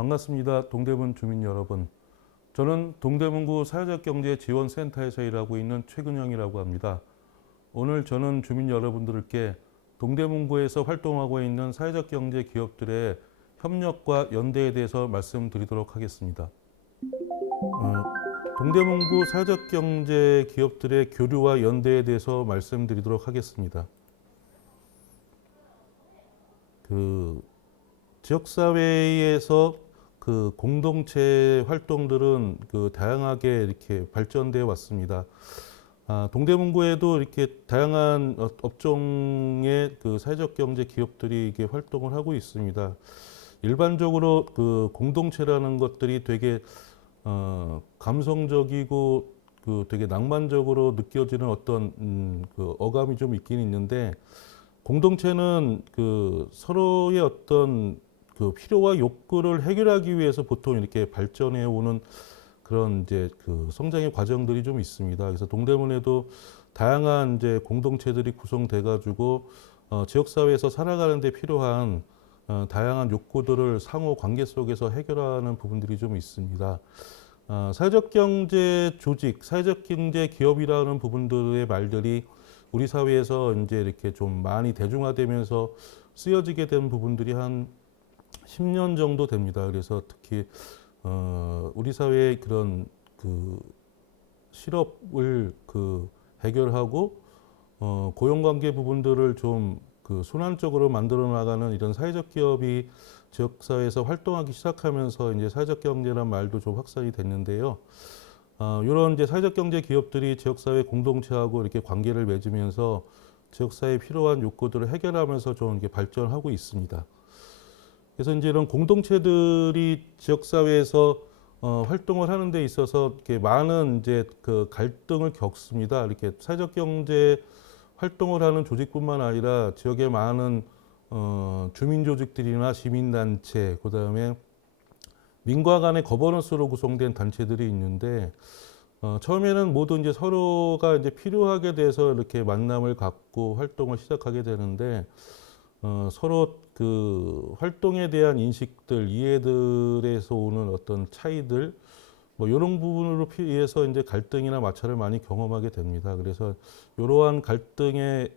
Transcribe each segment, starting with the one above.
반갑습니다. 동대문 주민 여러분. 저는 동대문구 사회적경제지원센터에서 일하고 있는 최근영이라고 합니다. 오늘 저는 주민 여러분들께 동대문구에서 활동하고 있는 사회적경제 기업들의 협력과 연대에 대해서 말씀드리도록 하겠습니다. 동대문구 사회적경제 기업들의 교류와 연대에 대해서 말씀드리도록 하겠습니다. 지역사회에서 공동체 활동들은 다양하게 이렇게 발전되어 왔습니다. 동대문구에도 이렇게 다양한 업종의 사회적 경제 기업들이 이게 활동을 하고 있습니다. 일반적으로 공동체라는 것들이 되게 감성적이고 되게 낭만적으로 느껴지는 어떤 어감이 좀 있긴 있는데, 공동체는 서로의 어떤 필요와 욕구를 해결하기 위해서 보통 이렇게 발전해 오는 그런 이제 성장의 과정들이 좀 있습니다. 그래서 동대문에도 다양한 이제 공동체들이 구성돼 가지고 지역사회에서 살아가는 데 필요한 다양한 욕구들을 상호 관계 속에서 해결하는 부분들이 좀 있습니다. 사회적 경제 조직, 사회적 경제 기업이라는 부분들의 말들이 우리 사회에서 이제 이렇게 좀 많이 대중화되면서 쓰여지게 된 부분들이 한 10년 정도 됩니다. 그래서 특히 우리 사회의 그런 실업을 해결하고 고용관계 부분들을 좀 순환적으로 만들어 나가는 이런 사회적 기업이 지역사회에서 활동하기 시작하면서 이제 사회적 경제란 말도 좀 확산이 됐는데요. 이런 이제 사회적 경제 기업들이 지역사회 공동체하고 이렇게 관계를 맺으면서 지역사회에 필요한 욕구들을 해결하면서 좀 이렇게 발전하고 있습니다. 그래서 이제 이런 공동체들이 지역사회에서 활동을 하는 데 있어서 이렇게 많은 이제 갈등을 겪습니다. 이렇게 사회적 경제 활동을 하는 조직뿐만 아니라 지역의 많은 주민 조직들이나 시민단체, 그다음에 민과 간의 거버넌스로 구성된 단체들이 있는데, 처음에는 모두 이제 서로가 이제 필요하게 돼서 이렇게 만남을 갖고 활동을 시작하게 되는데, 서로 활동에 대한 인식들, 이해들에서 오는 어떤 차이들, 뭐 이런 부분으로 인해서 이제 갈등이나 마찰을 많이 경험하게 됩니다. 그래서 이러한 갈등의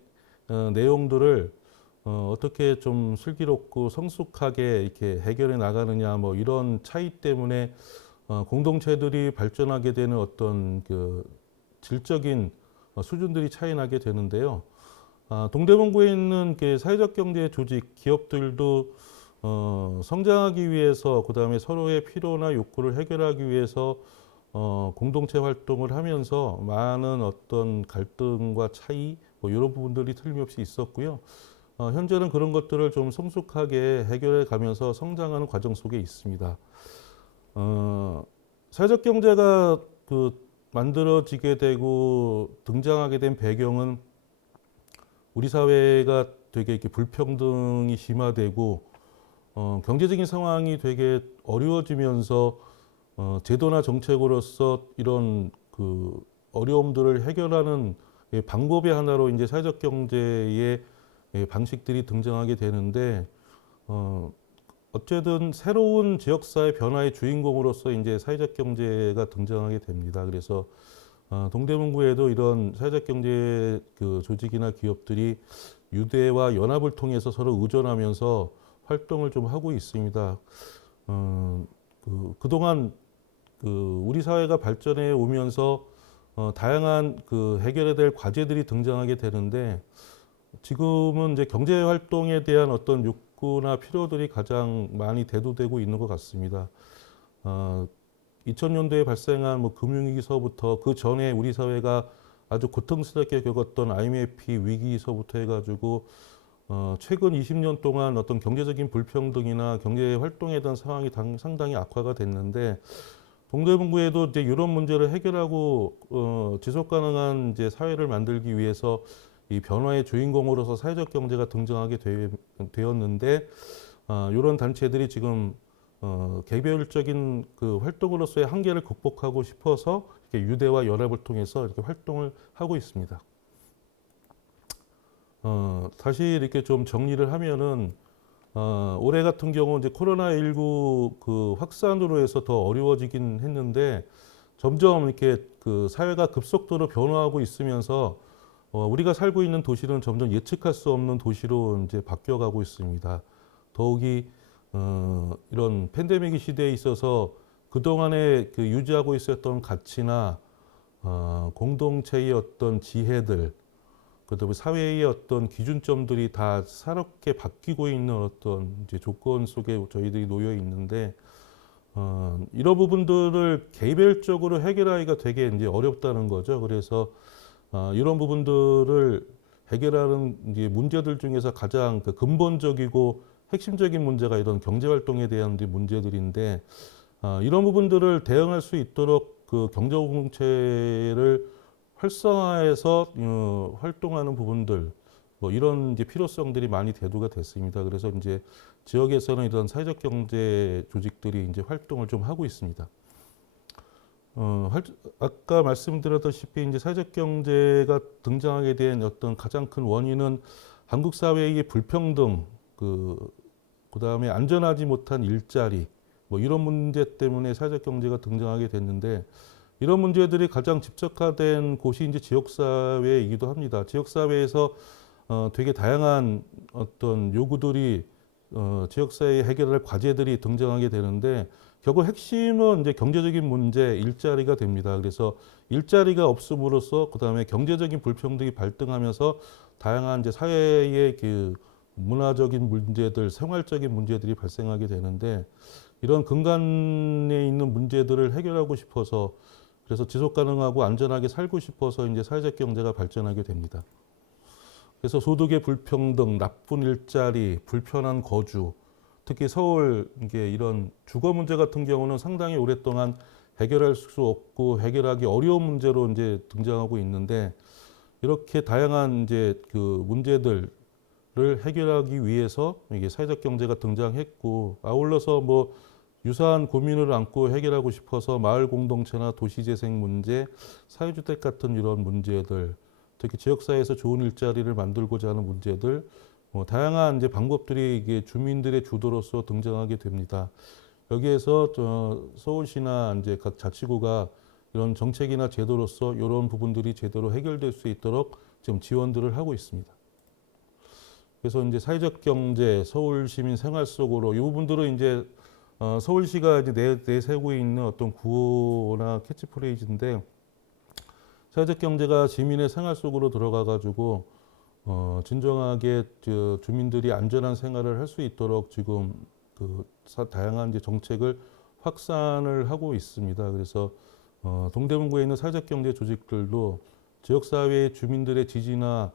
내용들을 어떻게 좀 슬기롭고 성숙하게 이렇게 해결해 나가느냐, 뭐 이런 차이 때문에 공동체들이 발전하게 되는 어떤 질적인 수준들이 차이 나게 되는데요. 동대문구에 있는 사회적 경제 조직 기업들도 성장하기 위해서, 그다음에 서로의 필요나 욕구를 해결하기 위해서 공동체 활동을 하면서 많은 어떤 갈등과 차이, 뭐 이런 부분들이 틀림없이 있었고요. 현재는 그런 것들을 좀 성숙하게 해결해 가면서 성장하는 과정 속에 있습니다. 사회적 경제가 만들어지게 되고 등장하게 된 배경은 우리 사회가 되게 이렇게 불평등이 심화되고 경제적인 상황이 되게 어려워지면서 제도나 정책으로서 이런 어려움들을 해결하는 방법의 하나로 이제 사회적 경제의 방식들이 등장하게 되는데, 어쨌든 새로운 지역사회 변화의 주인공으로서 이제 사회적 경제가 등장하게 됩니다. 그래서 동대문구에도 이런 사회적 경제 조직이나 기업들이 유대와 연합을 통해서 서로 의존하면서 활동을 좀 하고 있습니다. 그동안 우리 사회가 발전해 오면서 다양한 해결해야 될 과제들이 등장하게 되는데, 지금은 이제 경제 활동에 대한 어떤 욕구나 필요들이 가장 많이 대두되고 있는 것 같습니다. 2000년도에 발생한 뭐 금융위기서부터 그 전에 우리 사회가 아주 고통스럽게 겪었던 IMF 위기서부터 해가지고 최근 20년 동안 어떤 경제적인 불평등이나 경제 활동에 대한 상황이 상당히 악화가 됐는데, 동대문구에도 이제 이런 문제를 해결하고 지속 가능한 이제 사회를 만들기 위해서 이 변화의 주인공으로서 사회적 경제가 등장하게 되었는데, 이런 단체들이 지금 개별적인 활동으로서의 한계를 극복하고 싶어서 이렇게 유대와 연합을 통해서 이렇게 활동을 하고 있습니다. 다시 이렇게 좀 정리를 하면은 올해 같은 경우 이제 코로나19 그 확산으로 해서 더 어려워지긴 했는데 점점 이렇게 그 사회가 급속도로 변화하고 있으면서 우리가 살고 있는 도시는 점점 예측할 수 없는 도시로 이제 바뀌어가고 있습니다. 더욱이 이런 팬데믹 시대에 있어서 그동안에 그 유지하고 있었던 가치나 공동체의 어떤 지혜들, 그다음에 사회의 어떤 기준점들이 다 새롭게 바뀌고 있는 어떤 이제 조건 속에 저희들이 놓여 있는데 이런 부분들을 개별적으로 해결하기가 되게 이제 어렵다는 거죠. 그래서 이런 부분들을 해결하는 이제 문제들 중에서 가장 그 근본적이고 핵심적인 문제가 이런 경제 활동에 대한 이제 문제들인데 이런 부분들을 대응할 수 있도록 그 경제 공동체를 활성화해서 활동하는 부분들 뭐 이런 이제 필요성들이 많이 대두가 됐습니다. 그래서 이제 지역에서는 이런 사회적 경제 조직들이 이제 활동을 좀 하고 있습니다. 아까 말씀드렸다시피 이제 사회적 경제가 등장하게 된 어떤 가장 큰 원인은 한국 사회의 불평등, 그다음에 안전하지 못한 일자리, 뭐 이런 문제 때문에 사회적 경제가 등장하게 됐는데 이런 문제들이 가장 집적화된 곳이 이제 지역사회이기도 합니다. 지역사회에서 되게 다양한 어떤 요구들이 지역사회 해결할 과제들이 등장하게 되는데 결국 핵심은 이제 경제적인 문제, 일자리가 됩니다. 그래서 일자리가 없음으로써 그다음에 경제적인 불평등이 발등하면서 다양한 이제 사회의 그 문화적인 문제들, 생활적인 문제들이 발생하게 되는데 이런 근간에 있는 문제들을 해결하고 싶어서 그래서 지속 가능하고 안전하게 살고 싶어서 이제 사회적 경제가 발전하게 됩니다. 그래서 소득의 불평등, 나쁜 일자리, 불편한 거주, 특히 서울 이게 이런 주거 문제 같은 경우는 상당히 오랫동안 해결할 수 없고 해결하기 어려운 문제로 이제 등장하고 있는데 이렇게 다양한 이제 그 문제들을 해결하기 위해서 이게 사회적 경제가 등장했고 아울러서 뭐 유사한 고민을 안고 해결하고 싶어서 마을 공동체나 도시재생 문제, 사회주택 같은 이런 문제들, 특히 지역사회에서 좋은 일자리를 만들고자 하는 문제들, 다양한 이제 방법들이 이게 주민들의 주도로서 등장하게 됩니다. 여기에서 서울시나 이제 각 자치구가 이런 정책이나 제도로서 이런 부분들이 제대로 해결될 수 있도록 지금 지원들을 하고 있습니다. 그래서 이제 사회적 경제, 서울 시민 생활 속으로 이 부분들은 이제 서울시가 이제 내세우고 있는 어떤 구호나 캐치프레이즈인데 사회적 경제가 시민의 생활 속으로 들어가 가지고 진정하게 주민들이 안전한 생활을 할 수 있도록 지금 그 다양한 이제 정책을 확산을 하고 있습니다. 그래서 동대문구에 있는 사회적 경제 조직들도 지역 사회의 주민들의 지지나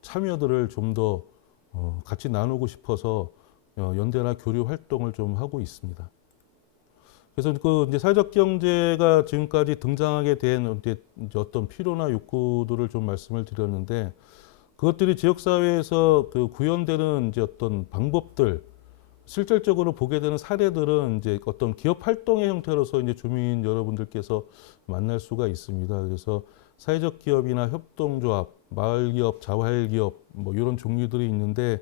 참여들을 좀 더 같이 나누고 싶어서 연대나 교류 활동을 좀 하고 있습니다. 그래서 그 이제 사회적 경제가 지금까지 등장하게 된 이제 어떤 필요나 욕구들을 좀 말씀을 드렸는데 그것들이 지역 사회에서 그 구현되는 이제 어떤 방법들 실질적으로 보게 되는 사례들은 이제 어떤 기업 활동의 형태로서 이제 주민 여러분들께서 만날 수가 있습니다. 그래서 사회적 기업이나 협동조합, 마을 기업, 자활 기업 뭐 이런 종류들이 있는데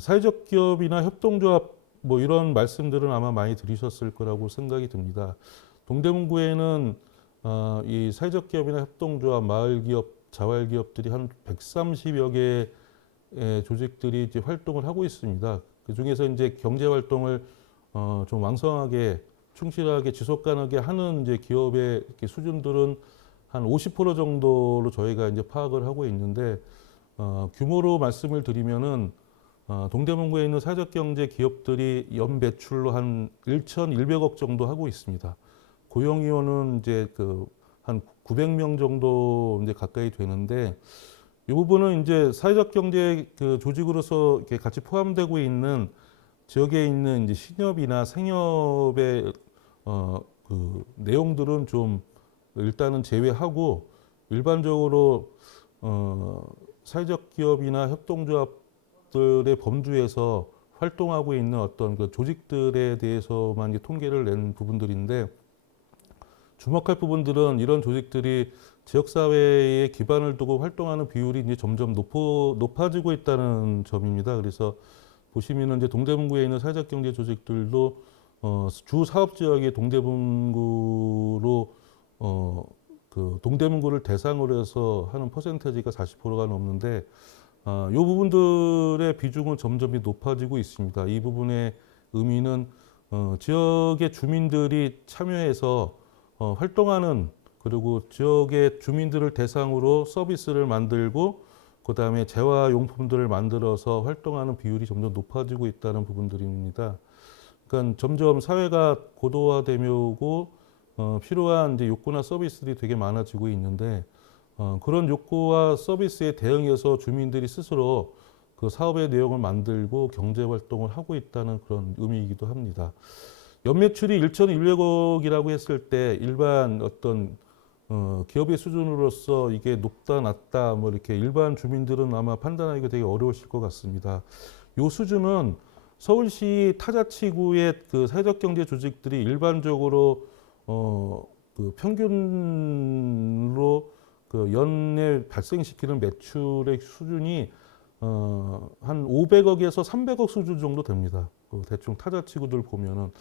사회적 기업이나 협동조합 뭐 이런 말씀들은 아마 많이 들으셨을 거라고 생각이 듭니다. 동대문구에는 이 사회적 기업이나 협동조합, 마을 기업, 자활 기업들이 한 130여 개의 조직들이 이제 활동을 하고 있습니다. 그 중에서 이제 경제 활동을 좀 왕성하게 충실하게 지속 가능하게 하는 이제 기업의 이렇게 수준들은 한 50% 정도로 저희가 이제 파악을 하고 있는데 규모로 말씀을 드리면은 동대문구에 있는 사회적 경제 기업들이 연 매출로 한 1,100억 정도 하고 있습니다. 고용 인원은 이제 한 900명 정도 이제 가까이 되는데 이 부분은 이제 사회적 경제 그 조직으로서 이렇게 같이 포함되고 있는 지역에 있는 이제 신협이나 생협의 그 내용들은 좀 일단은 제외하고 일반적으로 사회적 기업이나 협동조합들의 범주에서 활동하고 있는 어떤 그 조직들에 대해서만 이제 통계를 낸 부분들인데 주목할 부분들은 이런 조직들이 지역사회에 기반을 두고 활동하는 비율이 이제 점점 높아지고 있다는 점입니다. 그래서 보시면은 이제 동대문구에 있는 사회적 경제 조직들도 주 사업 지역의 동대문구로 그 동대문구를 대상으로 해서 하는 퍼센테이지가 40%가 넘는데 이 부분들의 비중은 점점 높아지고 있습니다. 이 부분의 의미는 지역의 주민들이 참여해서 활동하는 그리고 지역의 주민들을 대상으로 서비스를 만들고 그다음에 재활용품들을 만들어서 활동하는 비율이 점점 높아지고 있다는 부분들입니다. 그러니까 점점 사회가 고도화되고 필요한 이제 욕구나 서비스들이 되게 많아지고 있는데 그런 욕구와 서비스에 대응해서 주민들이 스스로 그 사업의 내용을 만들고 경제 활동을 하고 있다는 그런 의미이기도 합니다. 연매출이 1,100억이라고 했을 때 일반 어떤 기업의 수준으로서 이게 높다 낮다 뭐 이렇게 일반 주민들은 아마 판단하기가 되게 어려우실 것 같습니다. 이 수준은 서울시 타자치구의 그 사회적 경제 조직들이 일반적으로 그 평균으로 그 연내 발생시키는 매출의 수준이 한 500억에서 300억 수준 정도 됩니다. 대충 타자치구들 보면은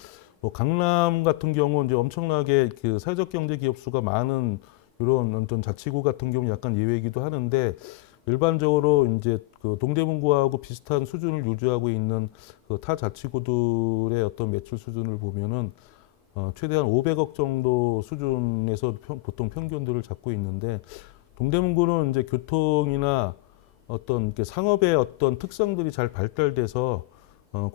뭐 강남 같은 경우 이제 엄청나게 그 사회적 경제 기업 수가 많은 이런 어떤 자치구 같은 경우 약간 예외이기도 하는데 일반적으로 이제 그 동대문구하고 비슷한 수준을 유지하고 있는 그 타 자치구들의 어떤 매출 수준을 보면은 최대한 500억 정도 수준에서 보통 평균들을 잡고 있는데 동대문구는 이제 교통이나 어떤 이렇게 상업의 어떤 특성들이 잘 발달돼서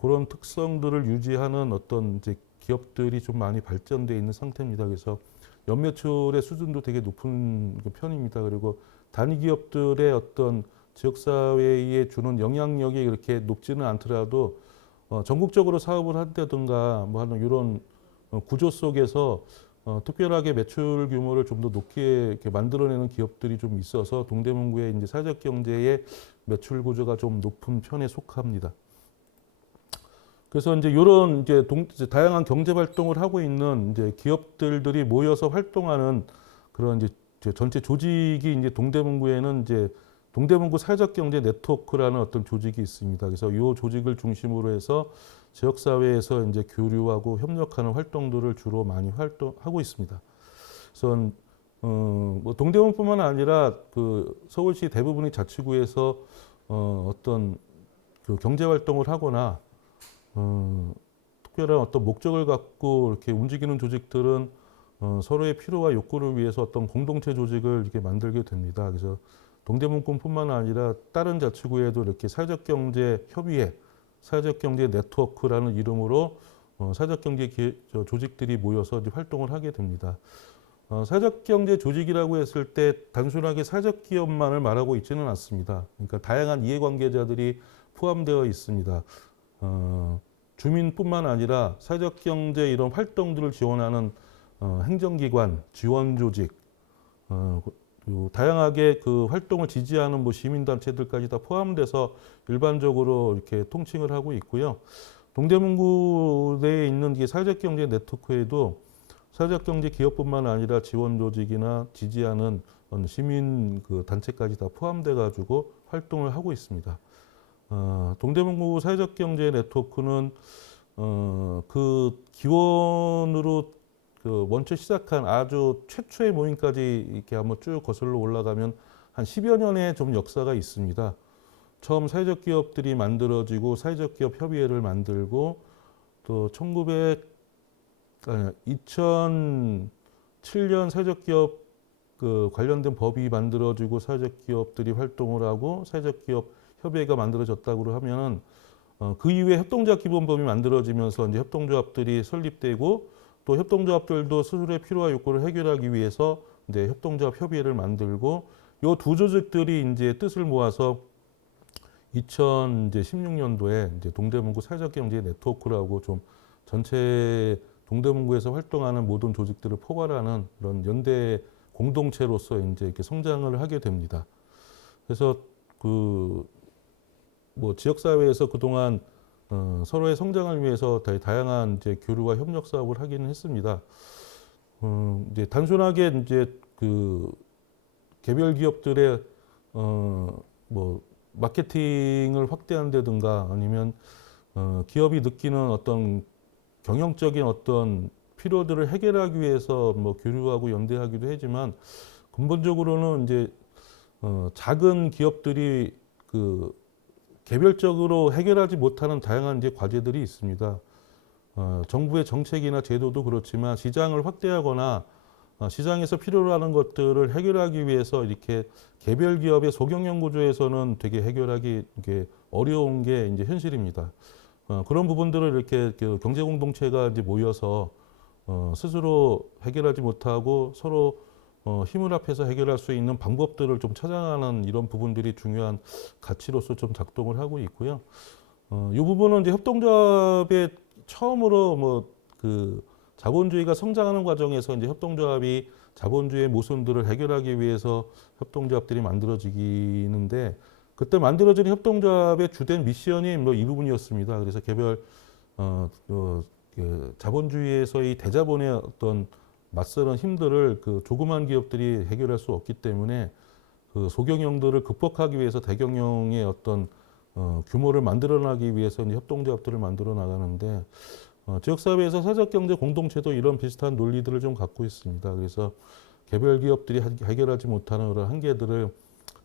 그런 특성들을 유지하는 어떤 이제 기업들이 좀 많이 발전돼 있는 상태입니다. 그래서 연매출의 수준도 되게 높은 편입니다. 그리고 단위 기업들의 어떤 지역사회에 주는 영향력이 그렇게 높지는 않더라도 전국적으로 사업을 한다든가 뭐 하는 이런 구조 속에서 특별하게 매출 규모를 좀 더 높게 이렇게 만들어내는 기업들이 좀 있어서 동대문구의 이제 사회적 경제의 매출 구조가 좀 높은 편에 속합니다. 그래서 이제 이런 이제 다양한 경제 활동을 하고 있는 이제 기업들이 모여서 활동하는 그런 이제 전체 조직이 이제 동대문구에는 이제 동대문구 사회적 경제 네트워크라는 어떤 조직이 있습니다. 그래서 이 조직을 중심으로 해서 지역 사회에서 이제 교류하고 협력하는 활동들을 주로 많이 활동하고 있습니다. 그래서 뭐 동대문뿐만 아니라 그 서울시 대부분의 자치구에서 어떤 그 경제 활동을 하거나 특별한 어떤 목적을 갖고 이렇게 움직이는 조직들은 서로의 필요와 욕구를 위해서 어떤 공동체 조직을 이렇게 만들게 됩니다. 그래서 동대문구뿐만 아니라 다른 자치구에도 이렇게 사회적 경제 협의회, 사회적 경제 네트워크라는 이름으로 사회적 경제 조직들이 모여서 활동을 하게 됩니다. 사회적 경제 조직이라고 했을 때 단순하게 사회적 기업만을 말하고 있지는 않습니다. 그러니까 다양한 이해관계자들이 포함되어 있습니다. 주민뿐만 아니라 사회적 경제 이런 활동들을 지원하는 행정기관, 지원 조직, 다양하게 그 활동을 지지하는 뭐 시민단체들까지 다 포함돼서 일반적으로 이렇게 통칭을 하고 있고요. 동대문구 내에 있는 이 사회적 경제 네트워크에도 사회적 경제 기업뿐만 아니라 지원 조직이나 지지하는 시민 그 단체까지 다 포함돼 가지고 활동을 하고 있습니다. 동대문구 사회적 경제 네트워크는 그 기원으로 그 먼저 시작한 아주 최초의 모임까지 이렇게 한번 쭉 거슬러 올라가면 한 10여 년의 좀 역사가 있습니다. 처음 사회적 기업들이 만들어지고 사회적 기업 협의회를 만들고 또 2007년 사회적 기업 그 관련된 법이 만들어지고 사회적 기업들이 활동을 하고 사회적 기업 협의회가 만들어졌다고 하면은 그 이후에 협동조합 기본법이 만들어지면서 이제 협동조합들이 설립되고 또 협동조합들도 스스로의 필요와 욕구를 해결하기 위해서 이제 협동조합 협의회를 만들고 요 두 조직들이 이제 뜻을 모아서 2016년도에 이제 동대문구 사회적 경제 네트워크라고 좀 전체 동대문구에서 활동하는 모든 조직들을 포괄하는 그런 연대 공동체로서 이제 이렇게 성장을 하게 됩니다. 그래서 그 뭐 지역 사회에서 그동안 서로의 성장을 위해서 다양한 이제 교류와 협력 사업을 하기는 했습니다. 이제 단순하게 이제 그 개별 기업들의 뭐 마케팅을 확대한다든가 아니면 기업이 느끼는 어떤 경영적인 어떤 필요들을 해결하기 위해서 뭐 교류하고 연대하기도 하지만 근본적으로는 이제 작은 기업들이 그 개별적으로 해결하지 못하는 다양한 이제 과제들이 있습니다. 정부의 정책이나 제도도 그렇지만 시장을 확대하거나 시장에서 필요로 하는 것들을 해결하기 위해서 이렇게 개별 기업의 소경영 구조에서는 되게 해결하기 이게 어려운 게 이제 현실입니다. 그런 부분들을 이렇게 그 경제 공동체가 이제 모여서 스스로 해결하지 못하고 서로 힘을 합해서 해결할 수 있는 방법들을 좀 찾아가는 이런 부분들이 중요한 가치로서 좀 작동을 하고 있고요. 이 부분은 이제 협동조합의 처음으로 뭐 그 자본주의가 성장하는 과정에서 이제 협동조합이 자본주의의 모순들을 해결하기 위해서 협동조합들이 만들어지기는데 그때 만들어진 협동조합의 주된 미션이 뭐 이 부분이었습니다. 그래서 개별 그 자본주의에서의 대자본의 어떤 맞서는 힘들을 그 조그만 기업들이 해결할 수 없기 때문에 그 소경영들을 극복하기 위해서 대경영의 어떤 규모를 만들어나기 위해서 이제 협동조합들을 만들어 나가는데 지역사회에서 사회적경제 공동체도 이런 비슷한 논리들을 좀 갖고 있습니다. 그래서 개별 기업들이 해결하지 못하는 그런 한계들을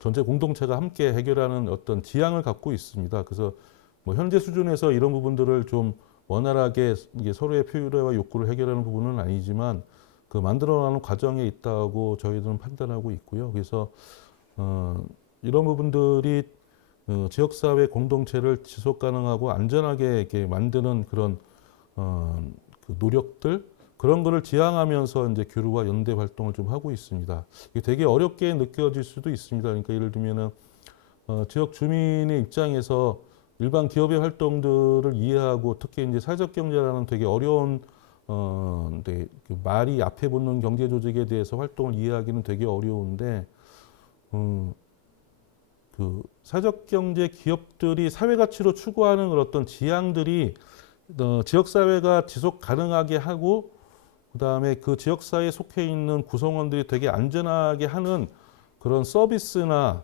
전체 공동체가 함께 해결하는 어떤 지향을 갖고 있습니다. 그래서 뭐 현재 수준에서 이런 부분들을 좀 원활하게 이게 서로의 필요와 욕구를 해결하는 부분은 아니지만 그 만들어가는 과정에 있다고 저희들은 판단하고 있고요. 그래서 이런 부분들이 지역사회 공동체를 지속 가능하고 안전하게 이렇게 만드는 그런 그 노력들 그런 거를 지향하면서 이제 교류와 연대 활동을 좀 하고 있습니다. 이게 되게 어렵게 느껴질 수도 있습니다. 그러니까 예를 들면은 지역 주민의 입장에서 일반 기업의 활동들을 이해하고 특히 이제 사회적 경제라는 되게 어려운 되게 그 말이 앞에 붙는 경제 조직에 대해서 활동을 이해하기는 되게 어려운데 그 사회적 경제 기업들이 사회 가치로 추구하는 그런 어떤 지향들이 지역 사회가 지속 가능하게 하고 그다음에 그 지역 사회에 속해 있는 구성원들이 되게 안전하게 하는 그런 서비스나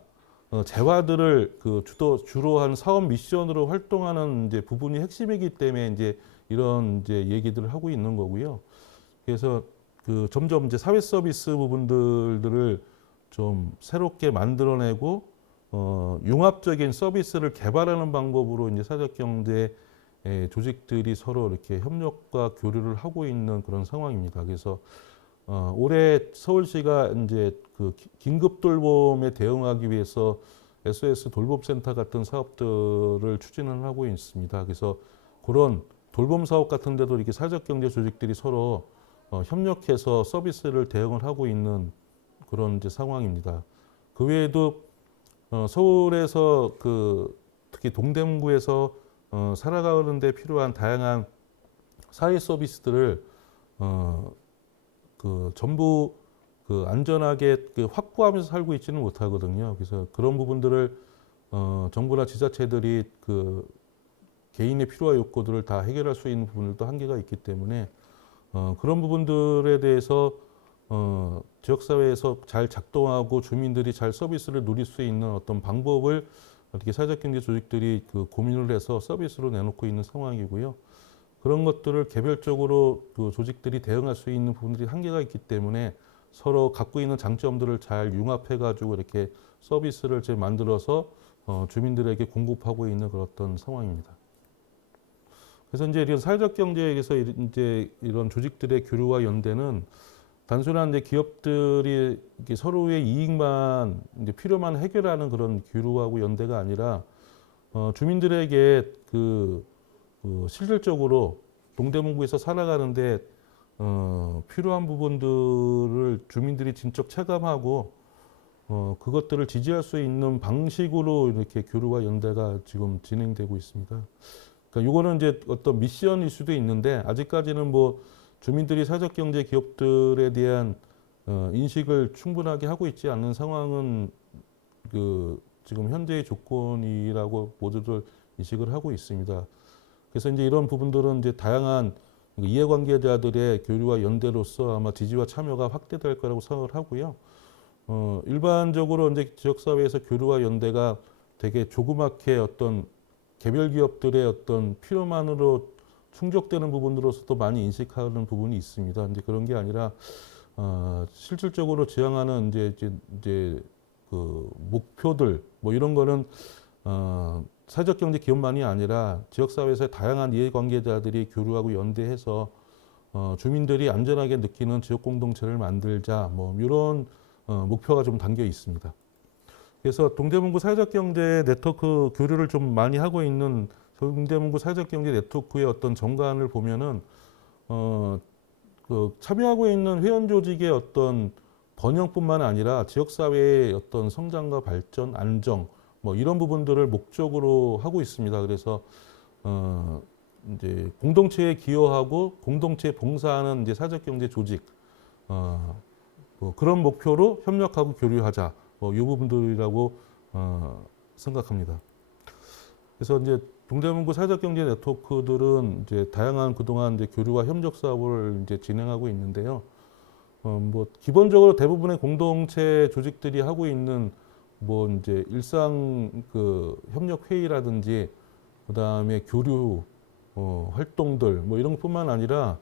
재화들을 그 주로 한 사업 미션으로 활동하는 이제 부분이 핵심이기 때문에 이제 이런 이제 얘기들을 하고 있는 거고요. 그래서 그 점점 이제 사회 서비스 부분들을 좀 새롭게 만들어내고 융합적인 서비스를 개발하는 방법으로 이제 사회적 경제 조직들이 서로 이렇게 협력과 교류를 하고 있는 그런 상황입니다. 그래서 올해 서울시가 이제 그 긴급 돌봄에 대응하기 위해서 SOS 돌봄센터 같은 사업들을 추진을 하고 있습니다. 그래서 그런 돌봄 사업 같은 데도 이렇게 사회적 경제 조직들이 서로 협력해서 서비스를 대응을 하고 있는 그런 이제 상황입니다. 그 외에도 서울에서 그 특히 동대문구에서 살아가는 데 필요한 다양한 사회 서비스들을 그 전부 그 안전하게 그 확보하면서 살고 있지는 못하거든요. 그래서 그런 부분들을 정부나 지자체들이 그 개인의 필요와 욕구들을 다 해결할 수 있는 부분들도 한계가 있기 때문에 그런 부분들에 대해서 지역사회에서 잘 작동하고 주민들이 잘 서비스를 누릴 수 있는 어떤 방법을 어떻게 사회적경제 조직들이 그 고민을 해서 서비스로 내놓고 있는 상황이고요. 그런 것들을 개별적으로 그 조직들이 대응할 수 있는 부분들이 한계가 있기 때문에 서로 갖고 있는 장점들을 잘 융합해가지고 이렇게 서비스를 이제 만들어서 주민들에게 공급하고 있는 그런 어떤 상황입니다. 그래서 이제 이런 사회적 경제에서 이제 이런 조직들의 교류와 연대는 단순한 이제 기업들이 이렇게 서로의 이익만 이제 필요만 해결하는 그런 교류하고 연대가 아니라 주민들에게 그 실질적으로 동대문구에서 살아가는데 필요한 부분들을 주민들이 진척 체감하고 그것들을 지지할 수 있는 방식으로 이렇게 교류와 연대가 지금 진행되고 있습니다. 그러니까 이거는 이제 어떤 미션일 수도 있는데 아직까지는 뭐 주민들이 사회적 경제 기업들에 대한 인식을 충분하게 하고 있지 않는 상황은 그 지금 현재의 조건이라고 모두들 인식을 하고 있습니다. 그래서 이제 이런 부분들은 이제 다양한 이해관계자들의 교류와 연대로서 아마 지지와 참여가 확대될 거라고 생각을 하고요. 일반적으로 이제 지역사회에서 교류와 연대가 되게 조그맣게 어떤 개별 기업들의 어떤 필요만으로 충족되는 부분으로서도 많이 인식하는 부분이 있습니다. 이제 그런 게 아니라 실질적으로 지향하는 이제 그 목표들 뭐 이런 거는 사회적 경제 기업만이 아니라 지역 사회에서의 다양한 이해관계자들이 교류하고 연대해서 주민들이 안전하게 느끼는 지역 공동체를 만들자 뭐 이런 목표가 좀 담겨 있습니다. 그래서 동대문구 사회적 경제 네트워크 교류를 좀 많이 하고 있는 동대문구 사회적 경제 네트워크의 어떤 정관을 보면은 그 참여하고 있는 회원 조직의 어떤 번영뿐만 아니라 지역 사회의 어떤 성장과 발전, 안정 뭐 이런 부분들을 목적으로 하고 있습니다. 그래서 이제 공동체에 기여하고 공동체에 봉사하는 이제 사회적 경제 조직 뭐 그런 목표로 협력하고 교류하자 뭐 이 부분들이라고 생각합니다. 그래서 이제 동대문구 사회적 경제 네트워크들은 이제 다양한 그동안 이제 교류와 협력 사업을 이제 진행하고 있는데요. 뭐 기본적으로 대부분의 공동체 조직들이 하고 있는 뭐 이제 일상 그 협력 회의라든지 그다음에 교류 활동들 뭐 이런 것뿐만 아니라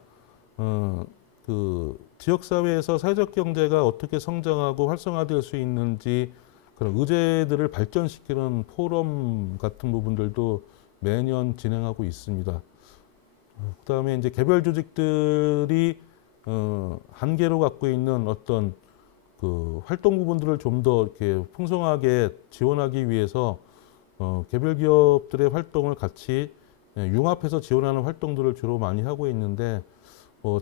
그 지역 사회에서 사회적 경제가 어떻게 성장하고 활성화될 수 있는지 그런 의제들을 발전시키는 포럼 같은 부분들도 매년 진행하고 있습니다. 그다음에 이제 개별 조직들이 한계로 갖고 있는 어떤 그 활동 부분들을 좀 더 이렇게 풍성하게 지원하기 위해서 개별 기업들의 활동을 같이 융합해서 지원하는 활동들을 주로 많이 하고 있는데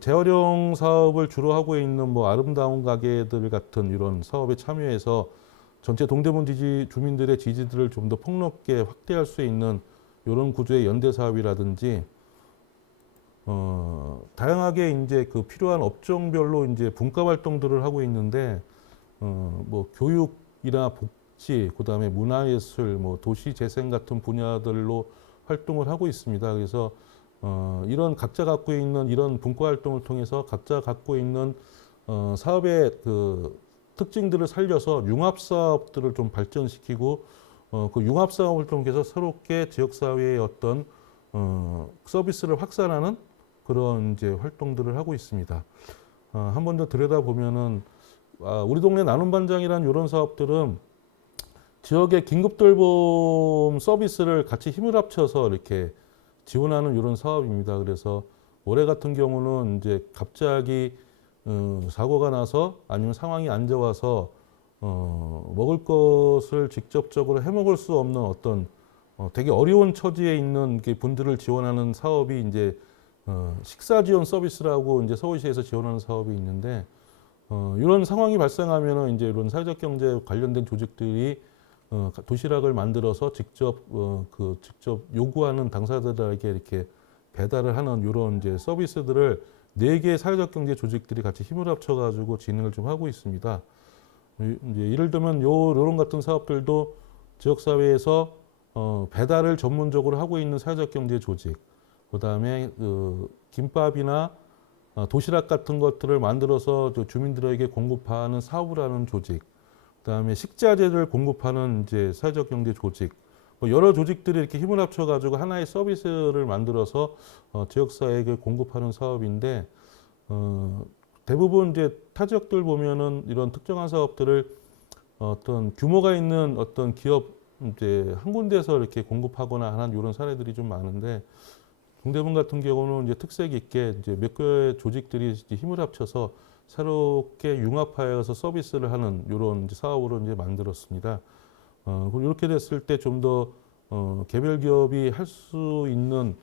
재활용 사업을 주로 하고 있는 뭐 아름다운 가게들 같은 이런 사업에 참여해서 전체 동대문 주민들의 지지들을 좀 더 폭넓게 확대할 수 있는 이런 구조의 연대 사업이라든지 다양하게 이제 그 필요한 업종별로 이제 분과 활동들을 하고 있는데 뭐 교육이나 복지, 그다음에 문화예술, 뭐 도시 재생 같은 분야들로 활동을 하고 있습니다. 그래서 이런 각자 갖고 있는 이런 분과 활동을 통해서 각자 갖고 있는 사업의 그 특징들을 살려서 융합 사업들을 좀 발전시키고 그 융합 사업을 통해서 새롭게 지역 사회의 어떤 서비스를 확산하는 그런 이제 활동들을 하고 있습니다. 한 번 더 들여다 보면은 우리 동네 나눔 반장이라는 이런 사업들은 지역의 긴급 돌봄 서비스를 같이 힘을 합쳐서 이렇게 지원하는 이런 사업입니다. 그래서 올해 같은 경우는 이제 갑자기 사고가 나서 아니면 상황이 안 좋아서 먹을 것을 직접적으로 해 먹을 수 없는 어떤 되게 어려운 처지에 있는 분들을 지원하는 사업이 이제 식사 지원 서비스라고 이제 서울시에서 지원하는 사업이 있는데 이런 상황이 발생하면은 이제 이런 사회적 경제 관련된 조직들이 도시락을 만들어서 직접 직접 요구하는 당사자들에게 이렇게 배달을 하는 이런 이제 서비스들을 4개의 사회적 경제 조직들이 같이 힘을 합쳐가지고 진행을 좀 하고 있습니다. 이제 예를 들면 요런 같은 사업들도 지역 사회에서 배달을 전문적으로 하고 있는 사회적 경제 조직, 그다음에 김밥이나 도시락 같은 것들을 만들어서 주민들에게 공급하는 사업을 하는 조직, 그다음에 식자재를 공급하는 이제 사회적 경제 조직, 뭐 여러 조직들이 이렇게 힘을 합쳐가지고 하나의 서비스를 만들어서 지역사회에게 공급하는 사업인데 대부분 이제 타 지역들 보면은 이런 특정한 사업들을 어떤 규모가 있는 어떤 기업 이제 한 군데서 이렇게 공급하거나 하는 이런 사례들이 좀 많은데 동대문 같은 경우는 이제 특색 있게 이제 몇 개의 조직들이 이제 힘을 합쳐서 새롭게 융합하여서 서비스를 하는 이런 사업으로 이제 만들었습니다. 그리고 이렇게 됐을 때 좀 더 개별 기업이 할 수 있는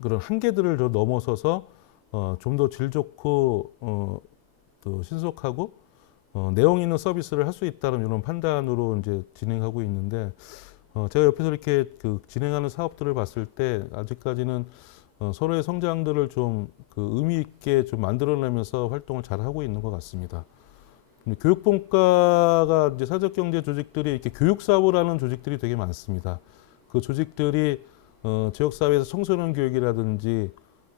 그런 한계들을 더 넘어서서 좀 더 질 좋고 또 신속하고 내용 있는 서비스를 할 수 있다는 이런 판단으로 이제 진행하고 있는데 제가 옆에서 이렇게 진행하는 사업들을 봤을 때 아직까지는 서로의 성장들을 좀 의미 있게 좀 만들어내면서 활동을 잘 하고 있는 것 같습니다. 교육분과가 이제 사회적 경제 조직들이 이렇게 교육 사업을 하는 조직들이 되게 많습니다. 그 조직들이 지역 사회에서 청소년 교육이라든지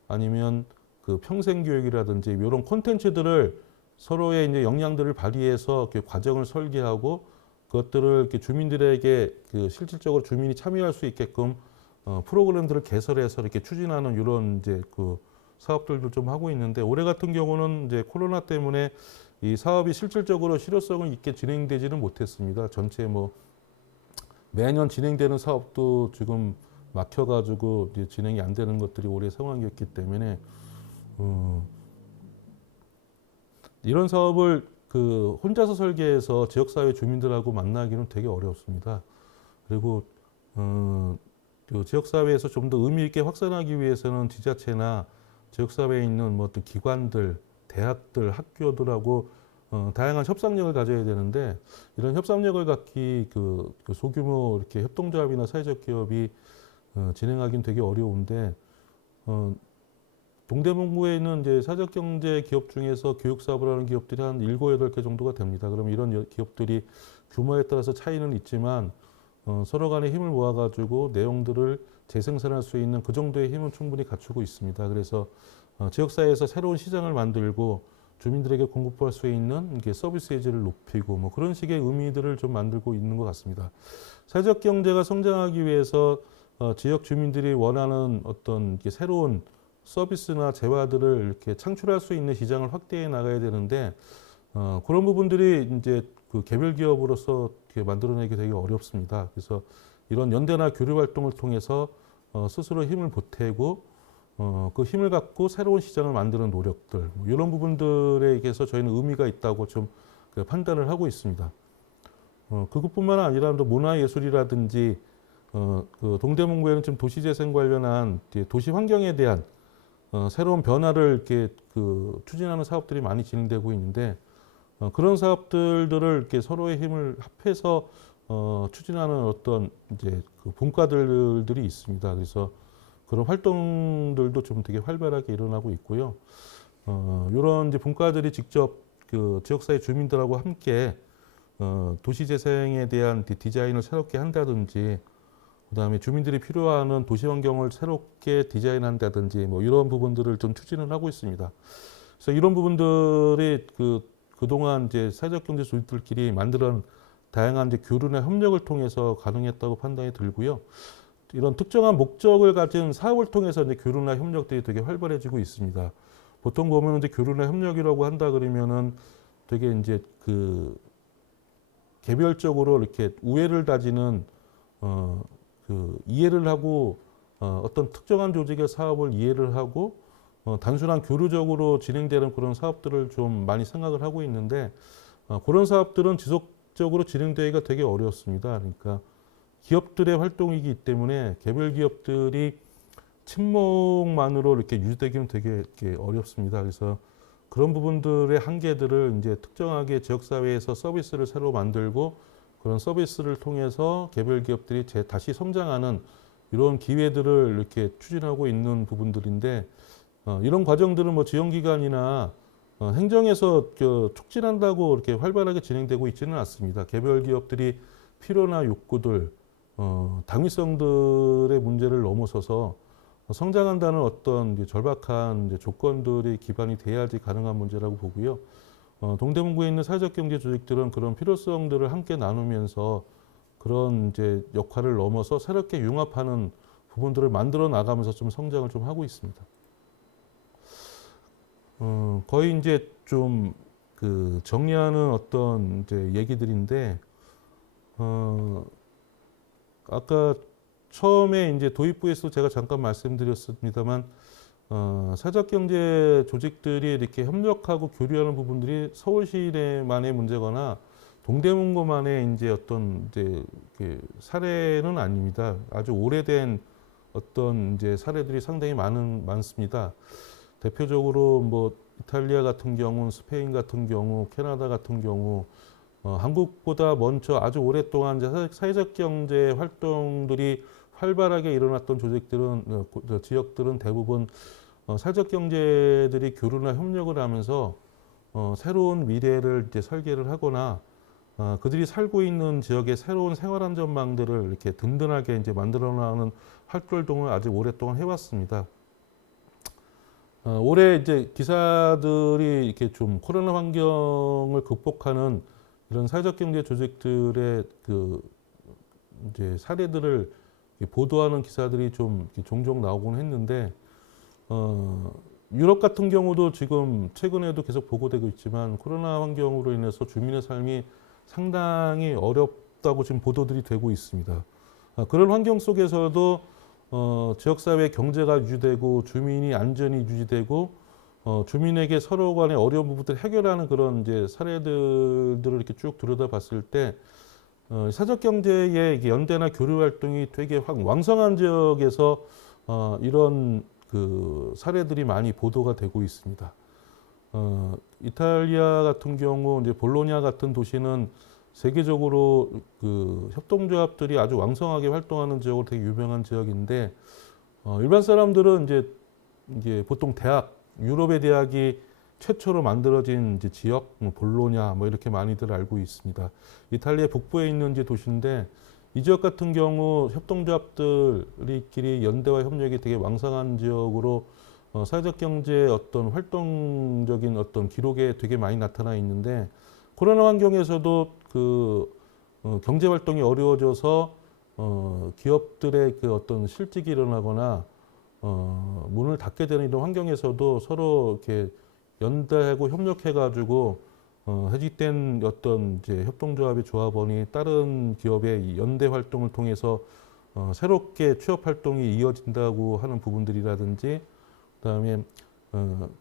아니면 그 평생 교육이라든지 이런 콘텐츠들을 서로의 이제 역량들을 발휘해서 이렇게 과정을 설계하고 그것들을 이렇게 주민들에게 실질적으로 주민이 참여할 수 있게끔 프로그램들을 개설해서 이렇게 추진하는 이런 이제 그 사업들도 좀 하고 있는데 올해 같은 경우는 이제 코로나 때문에 이 사업이 실질적으로 실효성을 있게 진행되지는 못했습니다. 전체 뭐 매년 진행되는 사업도 지금 막혀가지고 이제 진행이 안 되는 것들이 올해 상황이었기 때문에 이런 사업을 그 혼자서 설계해서 지역사회 주민들하고 만나기는 되게 어렵습니다. 그리고 그 지역사회에서 좀 더 의미 있게 확산하기 위해서는 지자체나 지역사회에 있는 뭐 어떤 기관들, 대학들, 학교들하고 다양한 협상력을 가져야 되는데 이런 협상력을 갖기 그 소규모 이렇게 협동조합이나 사회적 기업이 진행하기는 되게 어려운데 동대문구에 있는 이제 사회적경제 기업 중에서 교육 사업을 하는 기업들이 한 7, 8개 정도가 됩니다. 그럼 이런 기업들이 규모에 따라서 차이는 있지만 서로 간에 힘을 모아가지고 내용들을 재생산할 수 있는 그 정도의 힘은 충분히 갖추고 있습니다. 그래서 지역사회에서 새로운 시장을 만들고 주민들에게 공급할 수 있는 이게 서비스 예제를 높이고 뭐 그런 식의 의미들을 좀 만들고 있는 것 같습니다. 사회적 경제가 성장하기 위해서 지역 주민들이 원하는 어떤 이렇게 새로운 서비스나 재화들을 이렇게 창출할 수 있는 시장을 확대해 나가야 되는데 그런 부분들이 이제 그 개별 기업으로서 이렇게 만들어내기 되게 어렵습니다. 그래서 이런 연대나 교류 활동을 통해서 스스로 힘을 보태고 그 힘을 갖고 새로운 시장을 만드는 노력들 뭐 이런 부분들에 의해서 저희는 의미가 있다고 좀 판단을 하고 있습니다. 그것뿐만 아니라 또 문화예술이라든지 그 동대문구에는 지금 도시재생 관련한 도시 환경에 대한 새로운 변화를 이렇게 그 추진하는 사업들이 많이 진행되고 있는데 그런 사업들을 이렇게 서로의 힘을 합해서 추진하는 어떤 이제 그 분과들이 있습니다. 그래서 그런 활동들도 좀 되게 활발하게 일어나고 있고요. 이런 이제 분과들이 직접 그 지역사회 주민들하고 함께 도시재생에 대한 디자인을 새롭게 한다든지 그다음에 주민들이 필요하는 도시 환경을 새롭게 디자인한다든지 뭐 이런 부분들을 좀 추진을 하고 있습니다. 그래서 이런 부분들이 그동안 이제 사회적 경제 조직들끼리 만들어낸 다양한 이제 교류나 협력을 통해서 가능했다고 판단이 들고요. 이런 특정한 목적을 가진 사업을 통해서 이제 교류나 협력들이 되게 활발해지고 있습니다. 보통 보면 이제 교류나 협력이라고 한다 그러면은 되게 이제 그 개별적으로 이렇게 우애를 다지는 그 이해를 하고 어떤 특정한 조직의 사업을 이해를 하고 단순한 교류적으로 진행되는 그런 사업들을 좀 많이 생각을 하고 있는데 그런 사업들은 지속적으로 진행되기가 되게 어렵습니다. 그러니까 기업들의 활동이기 때문에 개별 기업들이 친목만으로 이렇게 유지되기는 되게 이렇게 어렵습니다. 그래서 그런 부분들의 한계들을 이제 특정하게 지역사회에서 서비스를 새로 만들고 그런 서비스를 통해서 개별 기업들이 다시 성장하는 이런 기회들을 이렇게 추진하고 있는 부분들인데 이런 과정들은 뭐 지원기관이나 행정에서 촉진한다고 이렇게 활발하게 진행되고 있지는 않습니다. 개별 기업들이 필요나 욕구들, 당위성들의 문제를 넘어서서 성장한다는 어떤 이제 절박한 이제 조건들이 기반이 돼야지 가능한 문제라고 보고요. 동대문구에 있는 사회적 경제 조직들은 그런 필요성들을 함께 나누면서 그런 이제 역할을 넘어서 새롭게 융합하는 부분들을 만들어 나가면서 좀 성장을 좀 하고 있습니다. 거의 이제 좀 그 정리하는 어떤 이제 얘기들인데, 아까 처음에 이제 도입부에서 제가 잠깐 말씀드렸습니다만, 사회적 경제 조직들이 이렇게 협력하고 교류하는 부분들이 서울시내만의 문제거나 동대문구만의 이제 어떤 이제 사례는 아닙니다. 아주 오래된 어떤 이제 사례들이 상당히 많습니다. 대표적으로 뭐 이탈리아 같은 경우, 스페인 같은 경우, 캐나다 같은 경우, 한국보다 먼저 아주 오랫동안 이제 사회적 경제 활동들이 활발하게 일어났던 조직들은 지역들은 대부분 사회적 경제들이 교류나 협력을 하면서 새로운 미래를 이제 설계를 하거나 그들이 살고 있는 지역의 새로운 생활 안전망들을 이렇게 든든하게 이제 만들어 나가는 활동을 아주 오랫동안 해왔습니다. 올해 이제 기사들이 이렇게 좀 코로나 환경을 극복하는 이런 사회적 경제 조직들의 그 이제 사례들을 보도하는 기사들이 좀 종종 나오곤 했는데 유럽 같은 경우도 지금 최근에도 계속 보고되고 있지만 코로나 환경으로 인해서 주민의 삶이 상당히 어렵다고 지금 보도들이 되고 있습니다. 그런 환경 속에서도 지역사회 경제가 유지되고 주민이 안전이 유지되고 주민에게 서로 간의 어려운 부분들을 해결하는 그런 이제 사례들을 이렇게 쭉 들여다봤을 때 사적 경제의 연대나 교류 활동이 되게 왕성한 지역에서 이런 그 사례들이 많이 보도가 되고 있습니다. 이탈리아 같은 경우 이제 볼로냐 같은 도시는 세계적으로 그 협동조합들이 아주 왕성하게 활동하는 지역으로 되게 유명한 지역인데 일반 사람들은 이제 보통 대학, 유럽의 대학이 최초로 만들어진 이제 지역, 뭐 볼로냐 뭐 이렇게 많이들 알고 있습니다. 이탈리아 북부에 있는 이제 도시인데 이 지역 같은 경우 협동조합들끼리 연대와 협력이 되게 왕성한 지역으로 사회적 경제의 어떤 활동적인 어떤 기록에 되게 많이 나타나 있는데 코로나 환경에서도 그 경제 활동이 어려워져서 기업들의 그 어떤 실직이 일어나거나 문을 닫게 되는 이런 환경에서도 서로 이렇게 연대하고 협력해가지고 해직된 어떤 이제 협동조합의 조합원이 다른 기업의 연대 활동을 통해서 새롭게 취업 활동이 이어진다고 하는 부분들이라든지 그다음에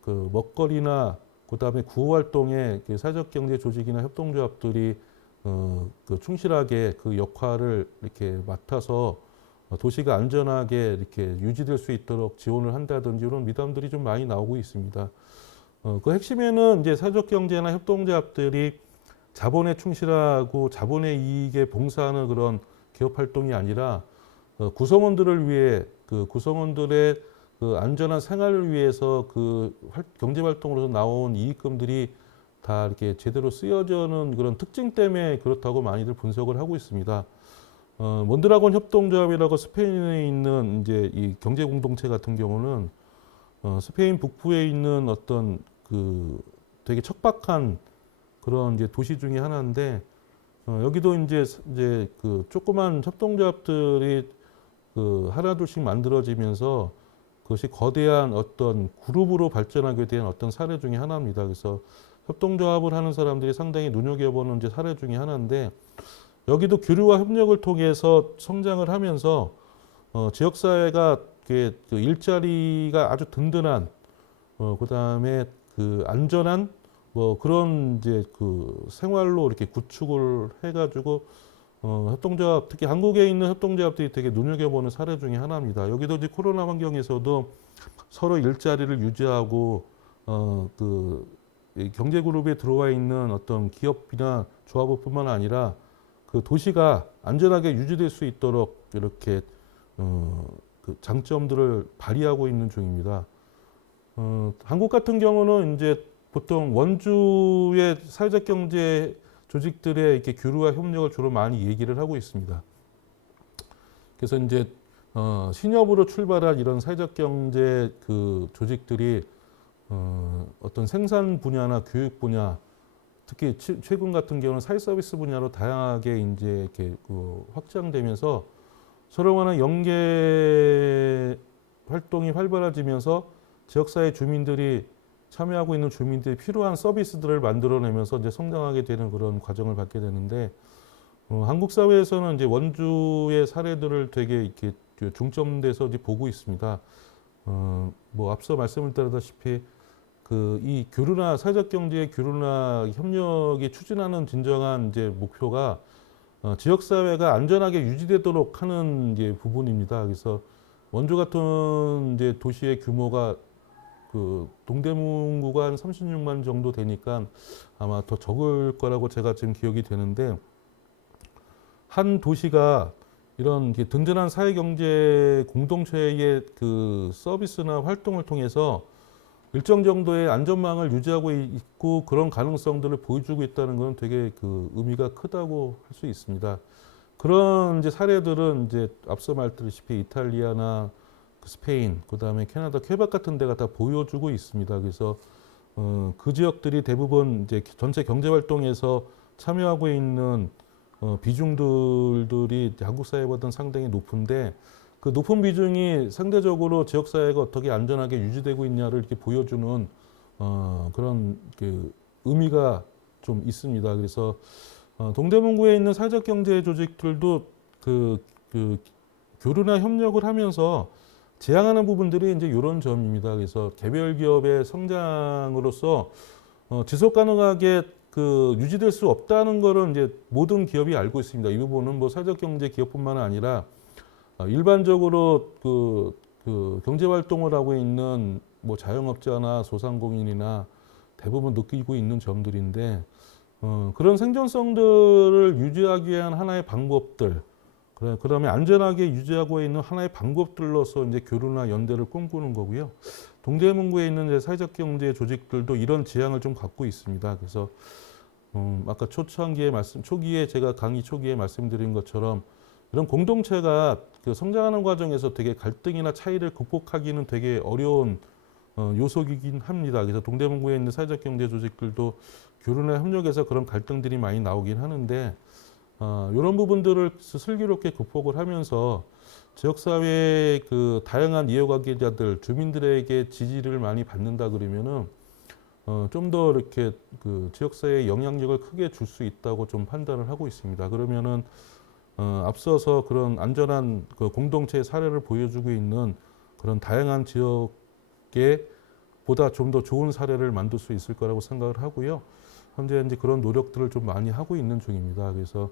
그 먹거리나 그다음에 구호 활동에 사회적 경제 조직이나 협동조합들이 그 충실하게 그 역할을 이렇게 맡아서 도시가 안전하게 이렇게 유지될 수 있도록 지원을 한다든지 이런 미담들이 좀 많이 나오고 있습니다. 그 핵심에는 이제 사회적 경제나 협동조합들이 자본에 충실하고 자본의 이익에 봉사하는 그런 기업 활동이 아니라 구성원들을 위해 그 구성원들의 그 안전한 생활을 위해서 그 경제 활동으로서 나온 이익금들이 다 이렇게 제대로 쓰여지는 그런 특징 때문에 그렇다고 많이들 분석을 하고 있습니다. 몬드라곤 협동조합이라고 스페인에 있는 이제 이 경제 공동체 같은 경우는 스페인 북부에 있는 어떤 그 되게 척박한 그런 이제 도시 중에 하나인데 여기도 이제 그 조그만 협동조합들이 그 하나둘씩 만들어지면서 그것이 거대한 어떤 그룹으로 발전하게 된 어떤 사례 중에 하나입니다. 그래서 협동조합을 하는 사람들이 상당히 눈여겨보는 이제 사례 중에 하나인데 여기도 교류와 협력을 통해서 성장을 하면서 지역사회가 그 일자리가 아주 든든한 그다음에 그 안전한 뭐 그런 이제 그 생활로 이렇게 구축을 해가지고 협동조합 특히 한국에 있는 협동조합들이 되게 눈여겨보는 사례 중에 하나입니다. 여기도 이제 코로나 환경에서도 서로 일자리를 유지하고 그 경제 그룹에 들어와 있는 어떤 기업이나 조합원뿐만 아니라 그 도시가 안전하게 유지될 수 있도록 이렇게 그 장점들을 발휘하고 있는 중입니다. 한국 같은 경우는 이제 보통 원주의 사회적 경제 조직들의 이렇게 교류와 협력을 주로 많이 얘기를 하고 있습니다. 그래서 이제 신협으로 출발한 이런 사회적 경제 그 조직들이 어떤 생산 분야나 교육 분야, 특히 최근 같은 경우는 사회 서비스 분야로 다양하게 이제 이렇게 그 확장되면서 서로 간의 연계 활동이 활발해지면서 지역사회 주민들이 참여하고 있는 주민들이 필요한 서비스들을 만들어내면서 이제 성장하게 되는 그런 과정을 갖게 되는데 한국 사회에서는 이제 원주의 사례들을 되게 이렇게 중점돼서 이제 보고 있습니다. 뭐 앞서 말씀을 드렸다시피 그 이 교류나 사회적 경제의 교류나 협력이 추진하는 진정한 이제 목표가 지역 사회가 안전하게 유지되도록 하는 이제 부분입니다. 그래서 원주 같은 이제 도시의 규모가 그 동대문구가 한 36만 정도 되니까 아마 더 적을 거라고 제가 지금 기억이 되는데 한 도시가 이런 든든한 사회 경제 공동체의 그 서비스나 활동을 통해서 일정 정도의 안전망을 유지하고 있고 그런 가능성들을 보여주고 있다는 것은 되게 그 의미가 크다고 할 수 있습니다. 그런 이제 사례들은 이제 앞서 말드렸다시피 이탈리아나 스페인, 그다음에 캐나다, 퀘벡 같은 데가 다 보여주고 있습니다. 그래서 그 지역들이 대부분 이제 전체 경제 활동에서 참여하고 있는 비중들이 한국 사회보다는 상당히 높은데 그 높은 비중이 상대적으로 지역 사회가 어떻게 안전하게 유지되고 있냐를 이렇게 보여주는 그런 그 의미가 좀 있습니다. 그래서 동대문구에 있는 사회적 경제 조직들도 그 교류나 협력을 하면서 지향하는 부분들이 이제 이런 점입니다. 그래서 개별 기업의 성장으로서 지속 가능하게 그 유지될 수 없다는 거를 이제 모든 기업이 알고 있습니다. 이 부분은 뭐 사회적 경제 기업뿐만 아니라 일반적으로 그 경제 활동을 하고 있는 뭐 자영업자나 소상공인이나 대부분 느끼고 있는 점들인데 그런 생존성들을 유지하기 위한 하나의 방법들, 그다음에 안전하게 유지하고 있는 하나의 방법들로서 이제 교류나 연대를 꿈꾸는 거고요. 동대문구에 있는 이제 사회적 경제 조직들도 이런 지향을 좀 갖고 있습니다. 그래서 아까 초기에 제가 강의 초기에 말씀드린 것처럼 이런 공동체가 그 성장하는 과정에서 되게 갈등이나 차이를 극복하기는 되게 어려운 요소이긴 합니다. 그래서 동대문구에 있는 사회적 경제 조직들도 교류나 협력에서 그런 갈등들이 많이 나오긴 하는데 이런 부분들을 슬기롭게 극복을 하면서 지역사회의 그 다양한 이해관계자들, 주민들에게 지지를 많이 받는다 그러면은 좀 더 이렇게 그 지역사회에 영향력을 크게 줄 수 있다고 좀 판단을 하고 있습니다. 그러면은 앞서서 그런 안전한 그 공동체의 사례를 보여주고 있는 그런 다양한 지역에 보다 좀 더 좋은 사례를 만들 수 있을 거라고 생각을 하고요. 현재 이제 그런 노력들을 좀 많이 하고 있는 중입니다. 그래서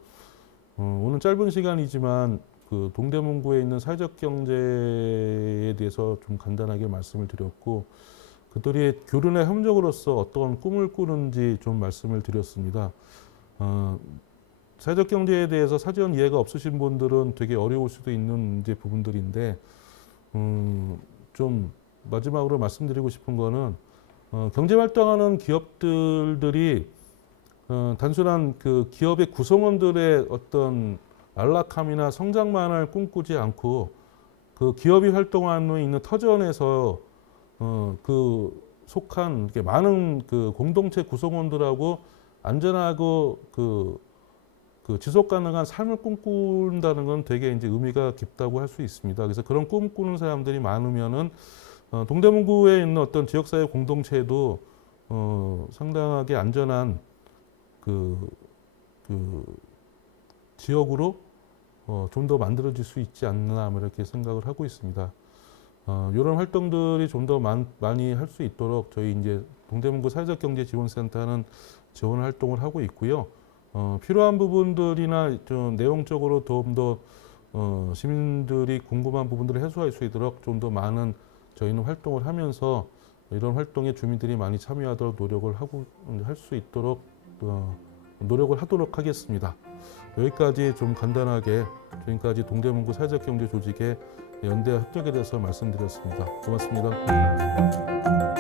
오늘 짧은 시간이지만 그 동대문구에 있는 사회적 경제에 대해서 좀 간단하게 말씀을 드렸고 그들이 교류나 협력으로서 어떤 꿈을 꾸는지 좀 말씀을 드렸습니다. 사회적 경제에 대해서 사전 이해가 없으신 분들은 되게 어려울 수도 있는 이제 부분들인데 좀 마지막으로 말씀드리고 싶은 거는 경제 활동하는 기업들이 단순한 그 기업의 구성원들의 어떤 안락함이나 성장만을 꿈꾸지 않고 그 기업이 활동하고 있는 터전에서 그 속한 이렇게 많은 그 공동체 구성원들하고 안전하고 그 지속 가능한 삶을 꿈꾼다는 건 되게 이제 의미가 깊다고 할 수 있습니다. 그래서 그런 꿈꾸는 사람들이 많으면은 동대문구에 있는 어떤 지역사회 공동체도 상당하게 안전한 그 지역으로 좀 더 만들어질 수 있지 않나 이렇게 생각을 하고 있습니다. 이런 활동들이 좀 더 많이 할 수 있도록 저희 이제 동대문구 사회적경제지원센터는 지원 활동을 하고 있고요. 필요한 부분들이나 좀 내용적으로 좀 더 시민들이 궁금한 부분들을 해소할 수 있도록 좀 더 많은 저희는 활동을 하면서 이런 활동에 주민들이 많이 참여하도록 노력을 할 수 있도록 노력을 하도록 하겠습니다. 여기까지 좀 간단하게 지금까지 동대문구 사회적 경제 조직의 연대와 협력에 대해서 말씀드렸습니다. 고맙습니다.